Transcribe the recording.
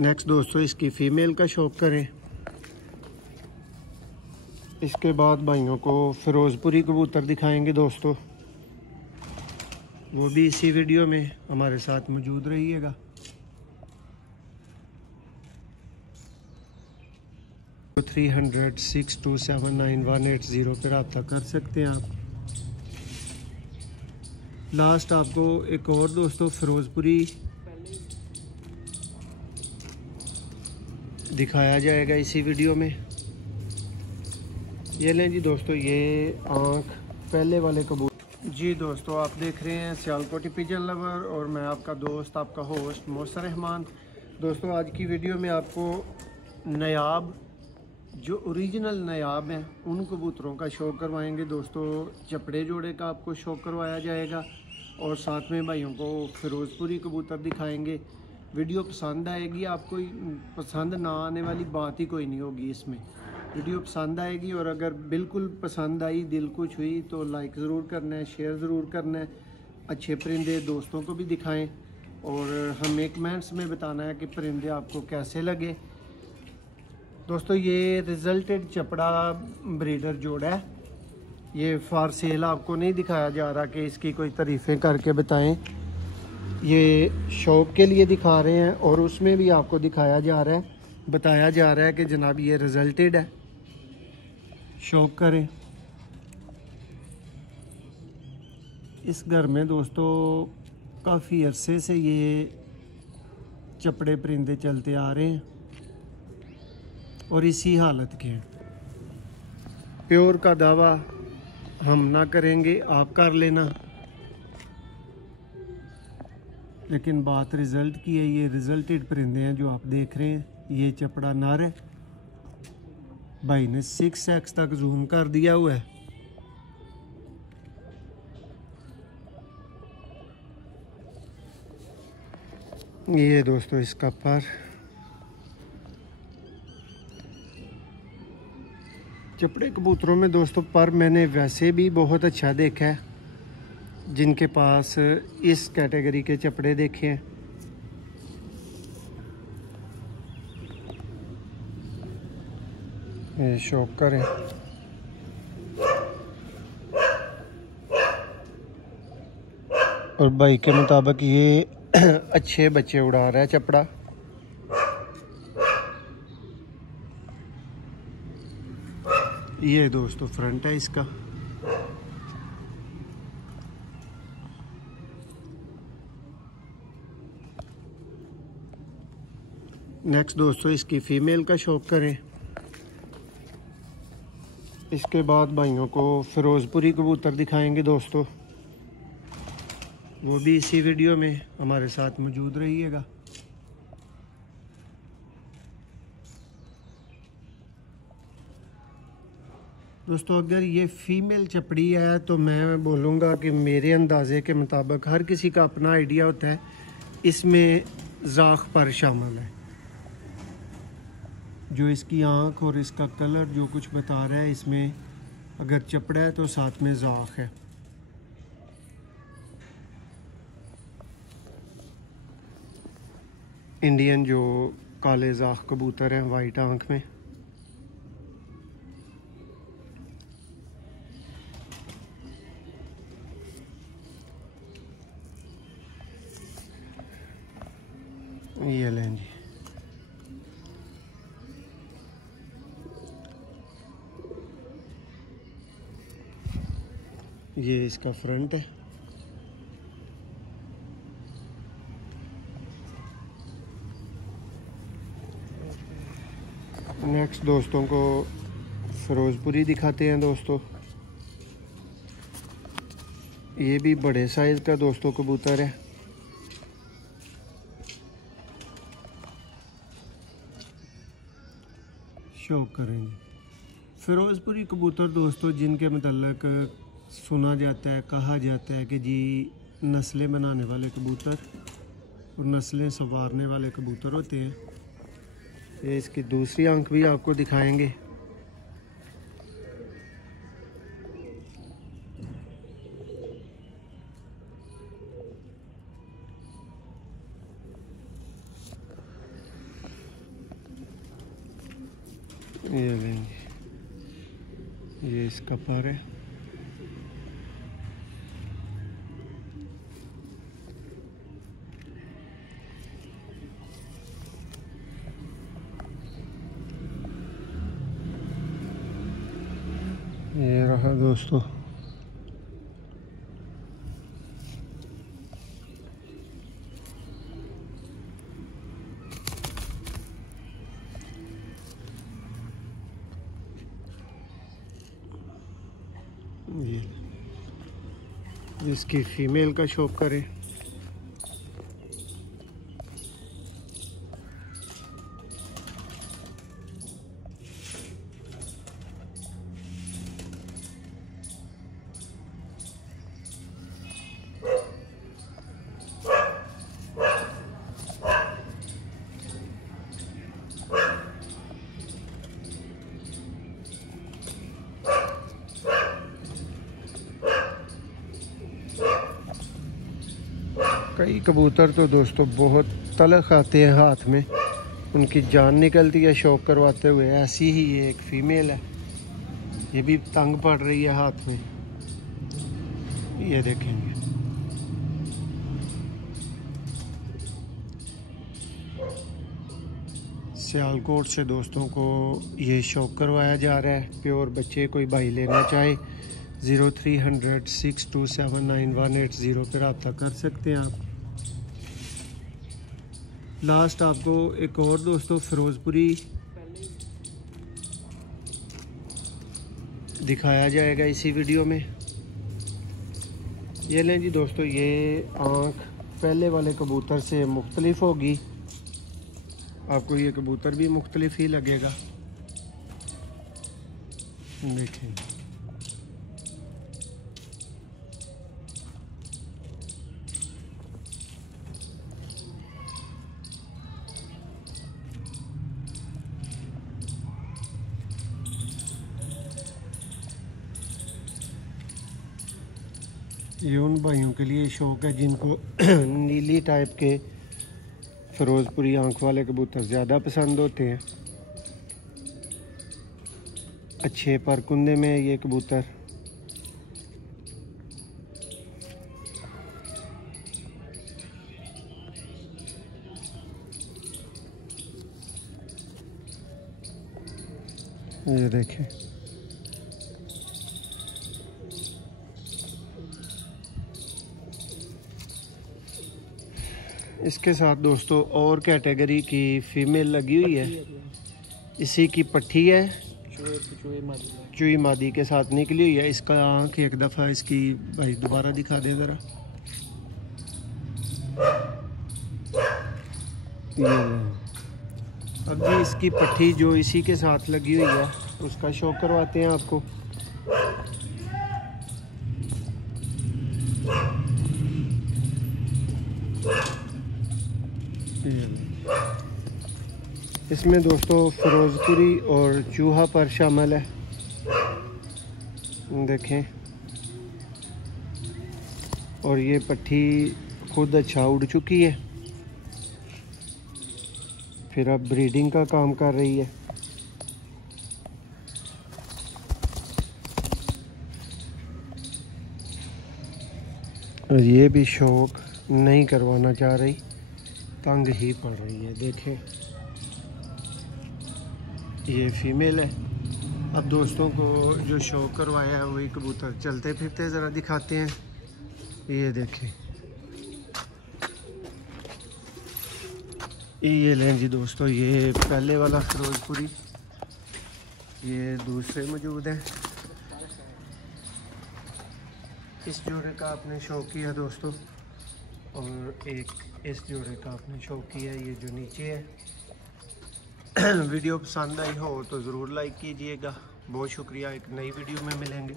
Next दोस्तों इसकी female का शौक करें। इसके बाद भाइयों को फ़िरोज़पुरी कबूतर दिखाएंगे दोस्तों, वो भी इसी वीडियो में हमारे साथ मौजूद रहिएगा। तो 300-6279180 पर रब्ता कर सकते हैं आप। लास्ट आपको एक और दोस्तों फ़िरोज़पुरी दिखाया जाएगा इसी वीडियो में। ये लें जी दोस्तों, ये आँख पहले वाले कबूतर जी। दोस्तों आप देख रहे हैं सियालकोटी पिजन लवर और मैं आपका दोस्त, आपका होस्ट मोहसिन रहमान। दोस्तों आज की वीडियो में आपको नायाब, जो ओरिजिनल नायाब हैं, उन कबूतरों का शौक करवाएंगे दोस्तों। चपड़े जोड़े का आपको शौक करवाया जाएगा और साथ में भाइयों को फ़िरोज़पुरी कबूतर दिखाएंगे। वीडियो पसंद आएगी आपको, पसंद ना आने वाली बात ही कोई नहीं होगी इसमें। वीडियो पसंद आएगी और अगर बिल्कुल पसंद आई, दिल को छुई, तो लाइक ज़रूर करना है, शेयर ज़रूर करना है। अच्छे परिंदे दोस्तों को भी दिखाएं और हमें कमेंट्स में बताना है कि परिंदे आपको कैसे लगे। दोस्तों ये रिजल्टेड चपड़ा ब्रीडर जोड़ा है, ये फॉर सेल आपको नहीं दिखाया जा रहा कि इसकी कोई तारीफ़ें करके बताएं। ये शौक के लिए दिखा रहे हैं और उसमें भी आपको दिखाया जा रहा है, बताया जा रहा है कि जनाब ये रिजल्टेड है, शौक करें। इस घर में दोस्तों काफ़ी अरसे से ये चपड़े परिंदे चलते आ रहे हैं और इसी हालत के हैं। प्योर का दावा हम ना करेंगे, आप कर लेना, लेकिन बात रिज़ल्ट की है। ये रिजल्टेड परिंदे हैं जो आप देख रहे हैं। ये चपड़ा नर है, भाई ने 6x तक जूम कर दिया हुआ है। ये दोस्तों इसका पर, चपड़े कबूतरों में दोस्तों पर मैंने वैसे भी बहुत अच्छा देखा है, जिनके पास इस कैटेगरी के चपड़े देखे हैं। ये शौक करें। और भाई के मुताबिक ये अच्छे बच्चे उड़ा रहा है चपड़ा। ये दोस्तों फ्रंट है इसका। नेक्स्ट दोस्तों इसकी फ़ीमेल का शौक करें। इसके बाद भाइयों को फ़िरोज़पुरी कबूतर दिखाएंगे दोस्तों, वो भी इसी वीडियो में हमारे साथ मौजूद रहिएगा। दोस्तों अगर ये फ़ीमेल चपड़ी है तो मैं बोलूँगा कि मेरे अंदाज़े के मुताबिक, हर किसी का अपना आइडिया होता है, इसमें ज़ाख पर शामिल है। जो इसकी आँख और इसका कलर जो कुछ बता रहा है, इसमें अगर चपड़ा है तो साथ में ज़ाख है। इंडियन जो काले ज़ाख कबूतर हैं वाइट आँख में, ये लें जी। ये इसका फ्रंट है। नेक्स्ट दोस्तों को फ़िरोज़पुरी दिखाते हैं दोस्तों। ये भी बड़े साइज़ का दोस्तों कबूतर है। शौक करेंगे फ़िरोज़पुरी कबूतर दोस्तों, जिनके मतलब सुना जाता है, कहा जाता है कि जी नस्लें बनाने वाले कबूतर और नस्लें संवारने वाले कबूतर होते हैं। ये इसकी दूसरी आंख भी आपको दिखाएंगे। ये लेंगे, ये इसका पर है। ये रहा दोस्तों, ये जिसकी फीमेल का शौक करे। कई कबूतर तो दोस्तों बहुत तलख आते हैं हाथ में, उनकी जान निकलती है शौक करवाते हुए। ऐसी ही ये एक फीमेल है, ये भी तंग पड़ रही है हाथ में, ये देखेंगे। सियालकोट से दोस्तों को ये शौक करवाया जा रहा है। प्योर बच्चे कोई भाई लेना चाहे 0300 6279 180 पर रब्ता कर सकते हैं आप। लास्ट आपको एक और दोस्तों फिरोजपुरी दिखाया जाएगा इसी वीडियो में। ये लें जी दोस्तों, ये आँख पहले वाले कबूतर से मुख्तलिफ होगी, आपको ये कबूतर भी मुख्तलिफ ही लगेगा। देखें, ये उन भाइयों के लिए शौक है जिनको नीली टाइप के फिरोजपुरी आंख वाले कबूतर ज़्यादा पसंद होते हैं। अच्छे परकुंदे में ये कबूतर ये देखें, इसके साथ दोस्तों और कैटेगरी की फीमेल लगी हुई है। इसी की पट्टी है, चुई मादी के साथ निकली हुई है। इसका आँख एक दफ़ा इसकी भाई दोबारा दिखा दें ज़रा। अब जी इसकी पट्टी जो इसी के साथ लगी हुई है उसका शौक करवाते हैं आपको। इसमें दोस्तों फिरोजपुरी और चूहा पर शामिल है, देखें। और ये पट्टी खुद अच्छा उड़ चुकी है, फिर अब ब्रीडिंग का काम कर रही है। और ये भी शौक नहीं करवाना चाह रही, तंग ही पड़ रही है। देखें, ये फीमेल है। अब दोस्तों को जो शौक करवाया है वही कबूतर चलते फिरते ज़रा दिखाते हैं। ये देखें, ये लें जी दोस्तों, ये पहले वाला फिरोजपुरी, ये दूसरे मौजूद हैं। इस जोड़े का आपने शौक किया दोस्तों, और एक इस जोड़े का आपने शौक किया, ये जो नीचे है। वीडियो पसंद आई हो तो ज़रूर लाइक कीजिएगा। बहुत शुक्रिया, एक नई वीडियो में मिलेंगे।